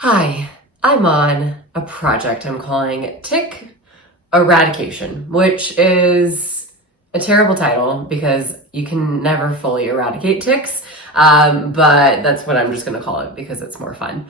Hi, I'm on a project I'm calling Tick Eradication, which is a terrible title because you can never fully eradicate ticks, but that's what I'm just going to call it because it's more fun.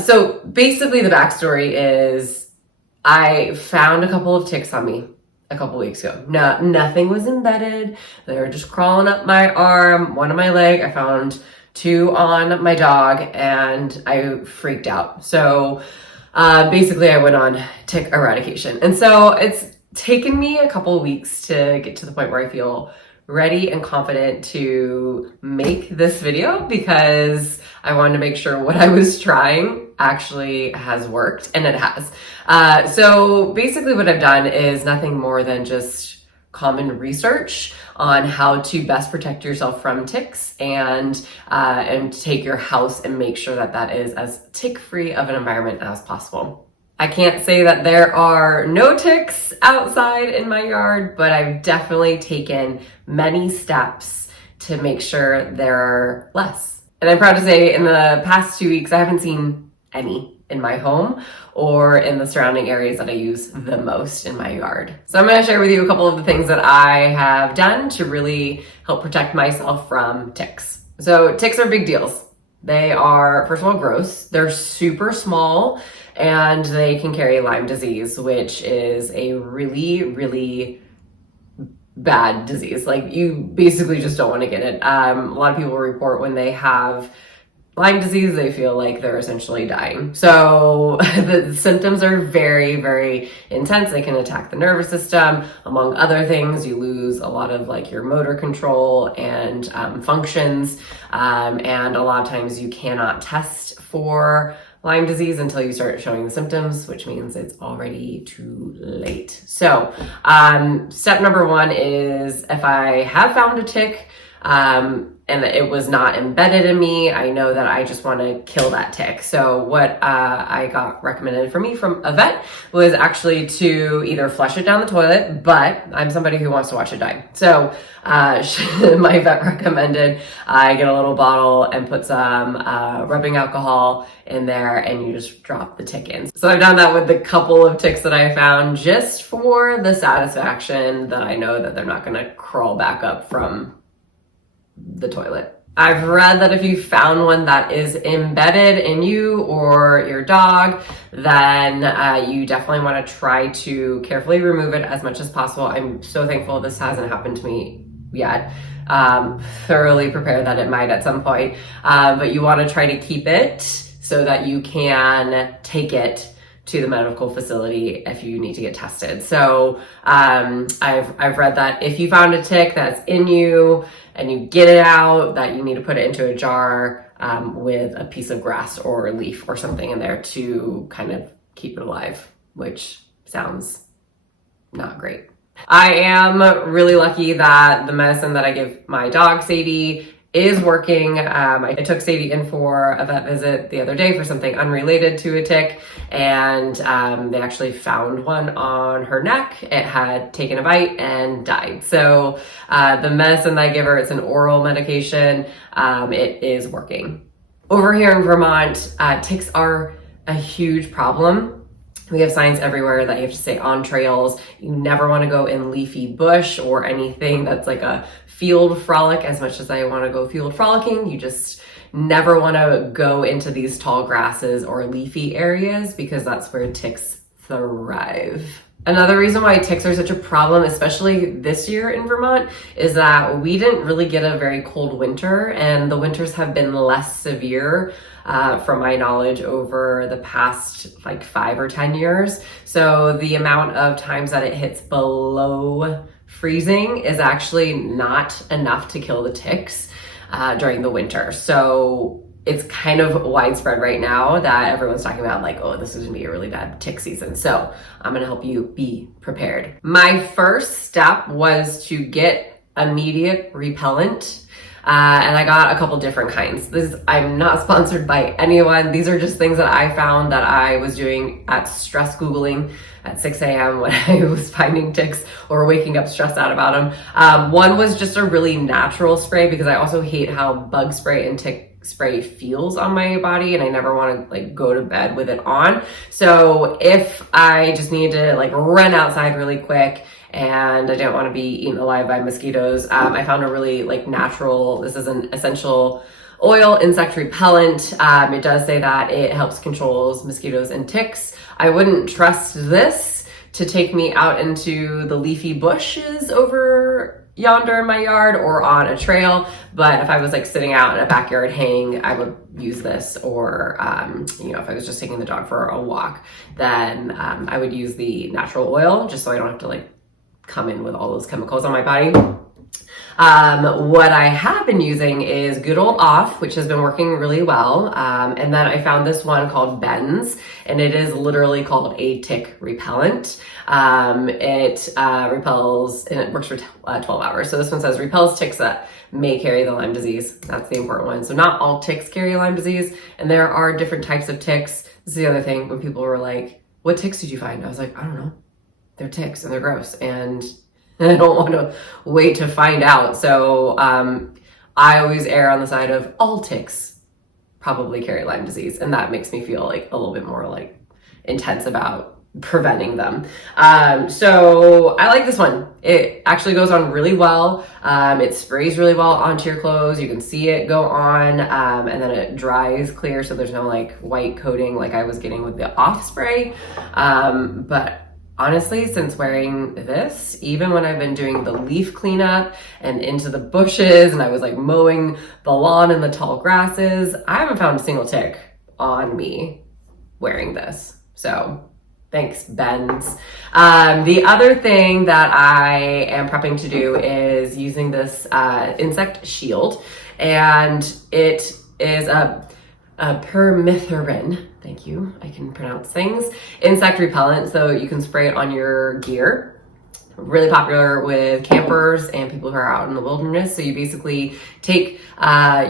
So basically the backstory is I found a couple of ticks on me a couple weeks ago. No, nothing was embedded. They were just crawling up my arm, one on my leg. I found two on my dog and I freaked out. So basically I went on tick eradication. And so it's taken me a couple of weeks to get to the point where I feel ready and confident to make this video because I wanted to make sure what I was trying actually has worked, and it has. So basically what I've done is nothing more than just common research on how to best protect yourself from ticks and take your house and make sure that that is as tick-free of an environment as possible. I can't say that there are no ticks outside in my yard, but I've definitely taken many steps to make sure there are less. And I'm proud to say in the past 2 weeks, I haven't seen any in my home or in the surrounding areas that I use the most in my yard. So I'm going to share with you a couple of the things that I have done to really help protect myself from ticks. So ticks are big deals. They are, first of all, gross. They're super small and they can carry Lyme disease, which is a really, really bad disease. Like, you basically just don't want to get it. A lot of people report when they have Lyme disease, they feel like they're essentially dying. So the symptoms are very, very intense. They can attack the nervous system. Among other things, you lose a lot of like your motor control and functions. And a lot of times you cannot test for Lyme disease until you start showing the symptoms, which means it's already too late. So step number one is if I have found a tick, and it was not embedded in me, I know that I just want to kill that tick. So what I got recommended for me from a vet was actually to either flush it down the toilet, but I'm somebody who wants to watch it die. So my vet recommended I get a little bottle and put some rubbing alcohol in there and you just drop the tick in. So I've done that with the couple of ticks that I found just for the satisfaction that I know that they're not going to crawl back up from the toilet. I've read that if you found one that is embedded in you or your dog, then you definitely want to try to carefully remove it as much as possible. I'm so thankful this hasn't happened to me yet. Thoroughly prepared that it might at some point, but you want to try to keep it so that you can take it to the medical facility if you need to get tested. So I've read that if you found a tick that's in you and you get it out, that you need to put it into a jar with a piece of grass or a leaf or something in there to kind of keep it alive, which sounds not great. I am really lucky that the medicine that I give my dog, Sadie, is working. I took Sadie in for a vet visit the other day for something unrelated to a tick, and they actually found one on her neck. It had taken a bite and died. So the medicine that I give her, it's an oral medication. It is working. Over here in Vermont, ticks are a huge problem. We have signs everywhere that you have to stay on trails. You never want to go in leafy bush or anything that's like a field frolic. As much as I want to go field frolicking, you just never want to go into these tall grasses or leafy areas because that's where ticks thrive. Another reason why ticks are such a problem, especially this year in Vermont, is that we didn't really get a very cold winter, and the winters have been less severe from my knowledge over the past like 5 or 10 years. So the amount of times that it hits below freezing is actually not enough to kill the ticks during the winter. So it's kind of widespread right now that everyone's talking about like, oh, this is gonna be a really bad tick season. So I'm gonna help you be prepared. My first step was to get immediate repellent. And I got a couple different kinds. I'm not sponsored by anyone. These are just things that I found that I was doing at stress Googling at 6 a.m. when I was finding ticks or waking up stressed out about them. One was just a really natural spray because I also hate how bug spray and tick spray feels on my body, and I never want to like go to bed with it on. So if I just need to like run outside really quick and I don't want to be eaten alive by mosquitoes, I found a really like natural, this is an essential oil insect repellent. It does say that it helps controls mosquitoes and ticks. I wouldn't trust this to take me out into the leafy bushes over yonder in my yard or on a trail, but if I was like sitting out in a backyard hang, I would use this. Or if I was just taking the dog for a walk, then I would use the natural oil, just so I don't have to like come in with all those chemicals on my body. What I have been using is good old Off, which has been working really well. And then I found this one called Ben's, and it is literally called a tick repellent. It repels, and it works for 12 hours. So this one says repels ticks that may carry the Lyme disease. That's the important one. So not all ticks carry Lyme disease, and there are different types of ticks. This is the other thing when people were like, what ticks did you find? I was like, I don't know. They're ticks and they're gross, and I don't want to wait to find out. So I always err on the side of all ticks probably carry Lyme disease, and that makes me feel like a little bit more like intense about preventing them. So I like this one. It actually goes on really well. It sprays really well onto your clothes. You can see it go on, and then it dries clear, so there's no like white coating like I was getting with the Off spray. But honestly, since wearing this, even when I've been doing the leaf cleanup and into the bushes and I was like mowing the lawn and the tall grasses, I haven't found a single tick on me wearing this. So thanks, Ben's. The other thing that I am prepping to do is using this insect shield, and it is a permethrin. Thank you. I can pronounce things. Insect repellent, so you can spray it on your gear. Really popular with campers and people who are out in the wilderness. So you basically take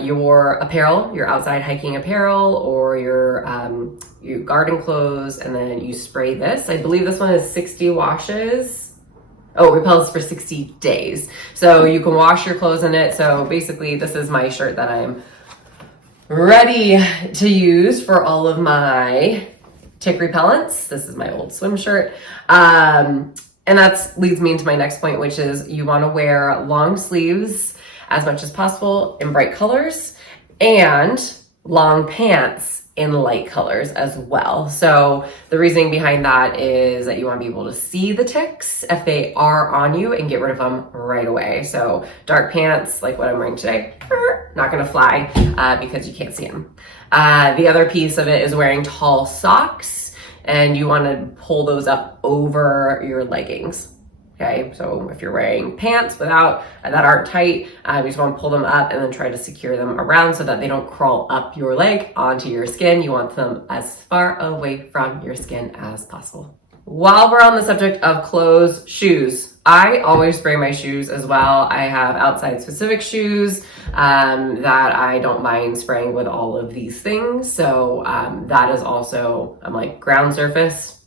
your apparel, your outside hiking apparel, or your garden clothes, and then you spray this. I believe this one is 60 washes. Oh, it repels for 60 days. So you can wash your clothes in it. So basically, this is my shirt that I'm ready to use for all of my tick repellents. This is my old swim shirt. And that leads me into my next point, which is you want to wear long sleeves as much as possible in bright colors, and long pants in light colors as well. So the reasoning behind that is that you want to be able to see the ticks if they are on you and get rid of them right away. So dark pants, like what I'm wearing today, not gonna fly because you can't see them. The other piece of it is wearing tall socks, and you want to pull those up over your leggings. Okay, so if you're wearing pants that aren't tight, you just want to pull them up and then try to secure them around so that they don't crawl up your leg onto your skin. You want them as far away from your skin as possible. While we're on the subject of clothes, shoes. I always spray my shoes as well. I have outside specific shoes that I don't mind spraying with all of these things. So that is also, I'm like, ground surface,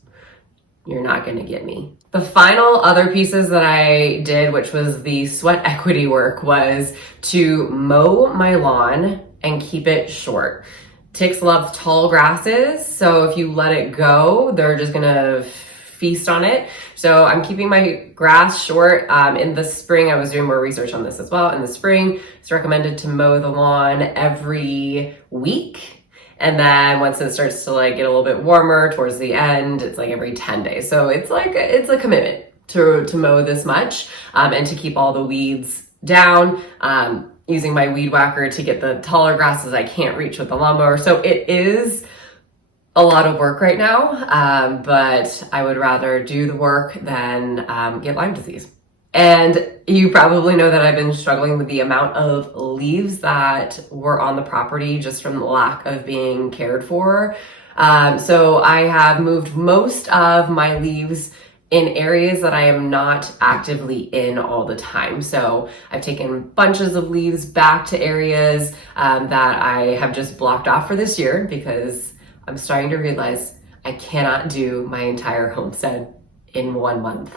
you're not gonna get me. The final other pieces that I did, which was the sweat equity work, was to mow my lawn and keep it short. Ticks love tall grasses, so if you let it go, they're just gonna feast on it. So I'm keeping my grass short. In the spring, I was doing more research on this as well. In the spring, it's recommended to mow the lawn every week. And then once it starts to like get a little bit warmer towards the end, it's like every 10 days. So it's like, it's a commitment to mow this much and to keep all the weeds down, using my weed whacker to get the taller grasses I can't reach with the lawnmower. So it is a lot of work right now, but I would rather do the work than get Lyme disease. And you probably know that I've been struggling with the amount of leaves that were on the property just from the lack of being cared for. So I have moved most of my leaves in areas that I am not actively in all the time. So I've taken bunches of leaves back to areas that I have just blocked off for this year, because I'm starting to realize I cannot do my entire homestead in 1 month.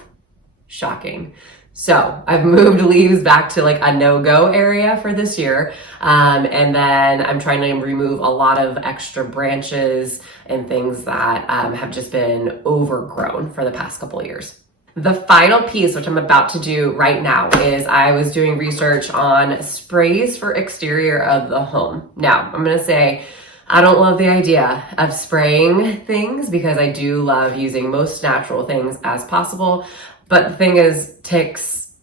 Shocking. So I've moved leaves back to like a no-go area for this year. And then I'm trying to remove a lot of extra branches and things that have just been overgrown for the past couple of years. The final piece, which I'm about to do right now, is I was doing research on sprays for exterior of the home. Now, I'm gonna say, I don't love the idea of spraying things because I do love using most natural things as possible. But the thing is, ticks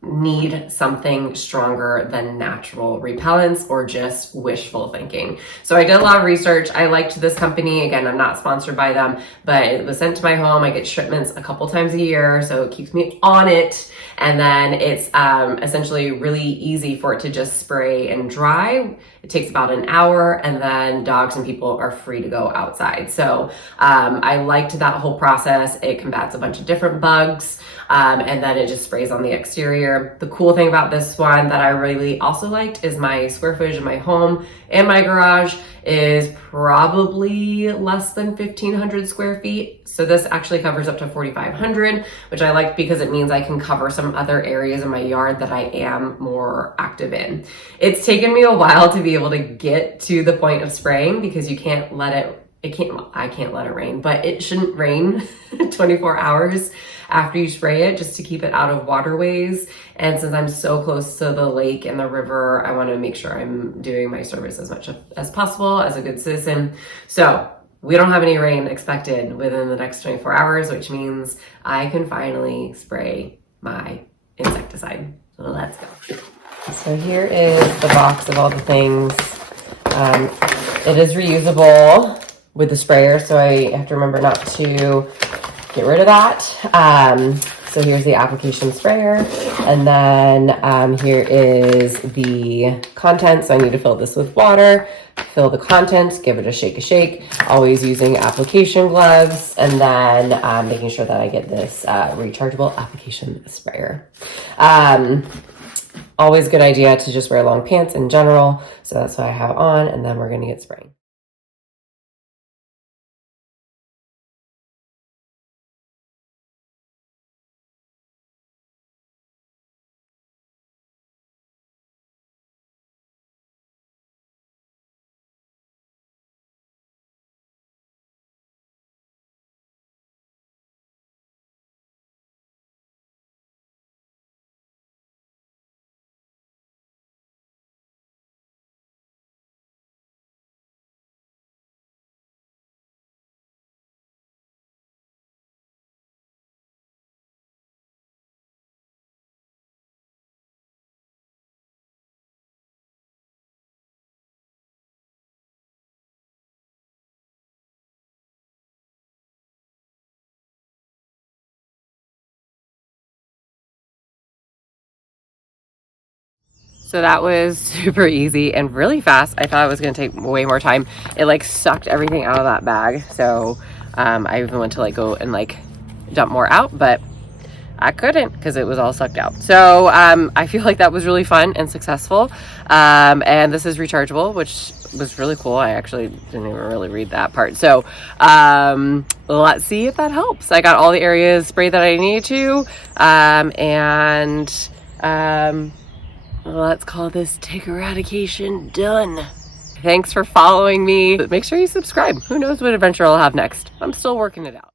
need something stronger than natural repellents or just wishful thinking. So I did a lot of research. I liked this company. Again, I'm not sponsored by them, but it was sent to my home. I get shipments a couple times a year, so it keeps me on it. And then it's essentially really easy for it to just spray and dry. It takes about an hour, and then dogs and people are free to go outside. So I liked that whole process. It combats a bunch of different bugs, and then it just sprays on the exterior. The cool thing about this one that I really also liked is my square footage in my home and my garage is probably less than 1,500 square feet. So this actually covers up to 4,500, which I like because it means I can cover some other areas in my yard that I am more active in. It's taken me a while to be able to get to the point of spraying because you can't let I can't let it rain, but it shouldn't rain 24 hours after you spray it just to keep it out of waterways. And since I'm so close to the lake and the river, I want to make sure I'm doing my service as much as possible as a good citizen. So we don't have any rain expected within the next 24 hours, which means I can finally spray my insecticide. So let's go. So here is the box of all the things. It is reusable with the sprayer, so I have to remember not to get rid of that. So here's the application sprayer, and then here is the contents. So I need to fill this with water, fill the contents, give it a shake, always using application gloves, and then making sure that I get this rechargeable application sprayer. Always good idea to just wear long pants in general, so that's what I have on, and then we're gonna get spraying. So that was super easy and really fast. I thought it was gonna take way more time. It like sucked everything out of that bag. So I even went to like go and like dump more out, but I couldn't because it was all sucked out. So I feel like that was really fun and successful. And this is rechargeable, which was really cool. I actually didn't even really read that part. So let's see if that helps. I got all the areas sprayed that I needed to. Let's call this tick eradication done. Thanks for following me. Make sure you subscribe. Who knows what adventure I'll have next? I'm still working it out.